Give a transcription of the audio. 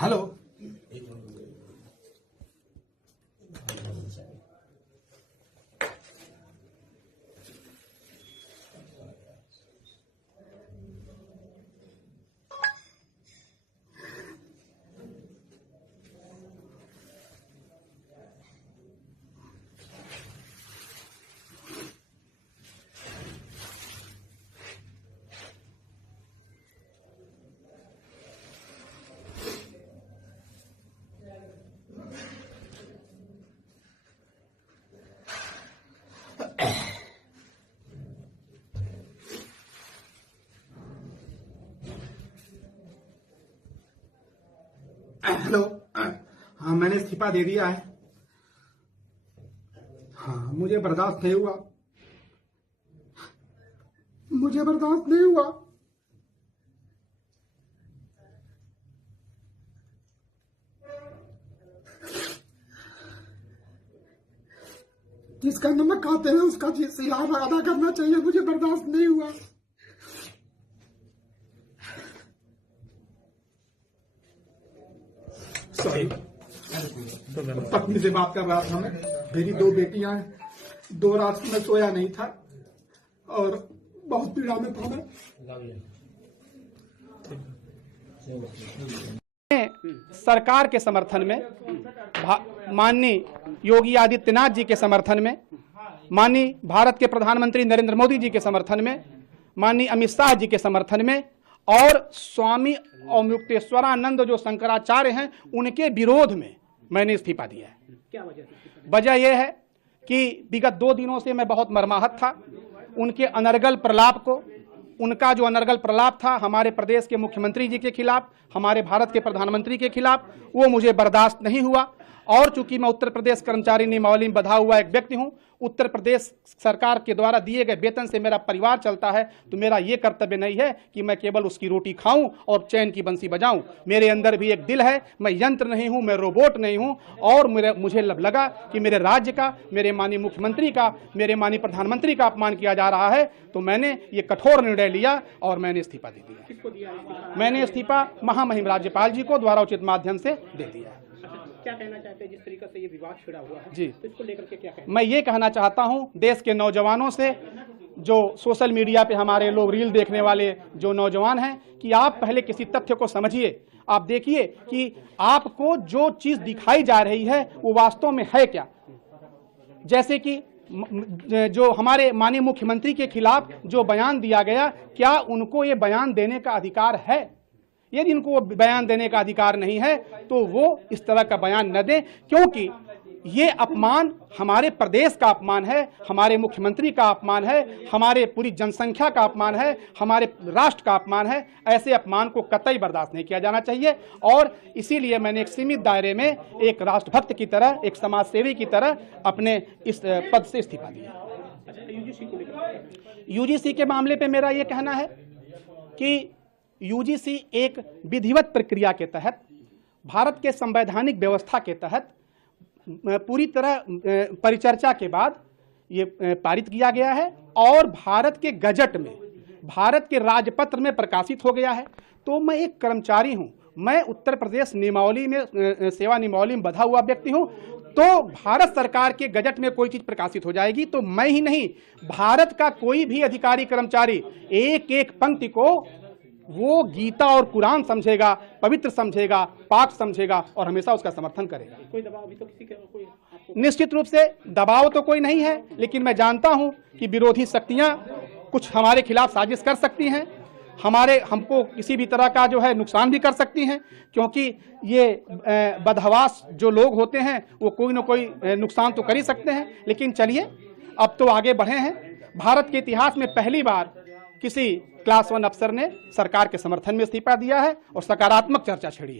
Hello. Hello. हाँ, मैंने इस्तीफा दे दिया है। हाँ, मुझे बर्दाश्त नहीं हुआ। मुझे बर्दाश्त नहीं हुआ। जिसका नमक खाते हैं उसका सिला अदा करना चाहिए। मुझे बर्दाश्त नहीं हुआ। सॉरी। पत्नी से बात कर रहा था मैं। मेरी 2 बेटियां हैं। 2 रात में सोया नहीं था और बहुत पीड़ा में था मैं। सरकार के समर्थन में, माननीय योगी आदित्यनाथ जी के समर्थन में, माननीय भारत के प्रधानमंत्री नरेंद्र मोदी जी के समर्थन में, माननीय अमित शाह जी के समर्थन में और स्वामी अवमुक्तेश्वरानंद जो शंकराचार्य हैं उनके विरोध में मैंने इस्तीफा दिया है। क्या वजह यह है कि विगत 2 दिनों से मैं बहुत मर्माहत था। उनके अनर्गल प्रलाप को, उनका जो अनर्गल प्रलाप था हमारे प्रदेश के मुख्यमंत्री जी के खिलाफ, हमारे भारत के प्रधानमंत्री के खिलाफ, वो मुझे बर्दाश्त नहीं हुआ। और चूंकि मैं उत्तर प्रदेश कर्मचारी नियमावली में बंधा हुआ एक व्यक्ति हूं, उत्तर प्रदेश सरकार के द्वारा दिए गए वेतन से मेरा परिवार चलता है, तो मेरा ये कर्तव्य नहीं है कि मैं केवल उसकी रोटी खाऊं और चैन की बंसी बजाऊं। मेरे अंदर भी एक दिल है। मैं यंत्र नहीं हूं, मैं रोबोट नहीं हूं। और मुझे लगा कि मेरे राज्य का, मेरे माननीय मुख्यमंत्री का, मेरे माननीय प्रधानमंत्री का अपमान किया जा रहा है, तो मैंने ये कठोर निर्णय लिया और मैंने इस्तीफा दे दिया। मैंने इस्तीफा महामहिम राज्यपाल जी को द्वारा उचित माध्यम से दे दिया। क्या कहना चाहते हैं जिस तरीके से ये विवाद छिड़ा हुआ है जी, तो इसको लेकर के क्या कहना? मैं ये कहना चाहता हूं देश के नौजवानों से, जो सोशल मीडिया पे हमारे लोग रील देखने वाले जो नौजवान हैं, कि आप पहले किसी तथ्य को समझिए। आप देखिए कि आपको जो चीज दिखाई जा रही है वो वास्तव में है क्या। जैसे कि जो हमारे माननीय मुख्यमंत्री के खिलाफ जो बयान दिया गया, क्या उनको ये बयान देने का अधिकार है? यदि इनको वो बयान देने का अधिकार नहीं है तो वो इस तरह का बयान न दें, क्योंकि ये अपमान हमारे प्रदेश का अपमान है, हमारे मुख्यमंत्री का अपमान है, हमारे पूरी जनसंख्या का अपमान है, हमारे राष्ट्र का अपमान है। ऐसे अपमान को कतई बर्दाश्त नहीं किया जाना चाहिए। और इसीलिए मैंने एक सीमित दायरे में एक राष्ट्रभक्त की तरह, एक समाजसेवी की तरह अपने इस पद से इस्तीफा दिया। यूजीसी के मामले पे मेरा ये कहना है कि यूजीसी एक विधिवत प्रक्रिया के तहत, भारत के संवैधानिक व्यवस्था के तहत पूरी तरह परिचर्चा के बाद ये पारित किया गया है और भारत के गजट में, भारत के राजपत्र में प्रकाशित हो गया है। तो मैं एक कर्मचारी हूं, मैं उत्तर प्रदेश नियमावली में, सेवा नियमावली में बंधा हुआ व्यक्ति हूं। तो भारत सरकार के गजट में कोई चीज प्रकाशित हो जाएगी तो मैं ही नहीं, भारत का कोई भी अधिकारी कर्मचारी एक एक पंक्ति को वो गीता और कुरान समझेगा, पवित्र समझेगा, पाक समझेगा और हमेशा उसका समर्थन करेगा। कोई दबाव अभी तो किसी का कोई? निश्चित रूप से दबाव तो कोई नहीं है, लेकिन मैं जानता हूं कि विरोधी शक्तियां कुछ हमारे खिलाफ साजिश कर सकती हैं, हमको किसी भी तरह का जो है नुकसान भी कर सकती हैं, क्योंकि ये बदहवास जो लोग होते हैं वो कोई ना कोई नुकसान तो कर ही सकते हैं। लेकिन चलिए, अब तो आगे बढ़े हैं। भारत के इतिहास में पहली बार किसी क्लास 1 अफसर ने सरकार के समर्थन में इस्तीफा दिया है और सकारात्मक चर्चा छिड़ी है।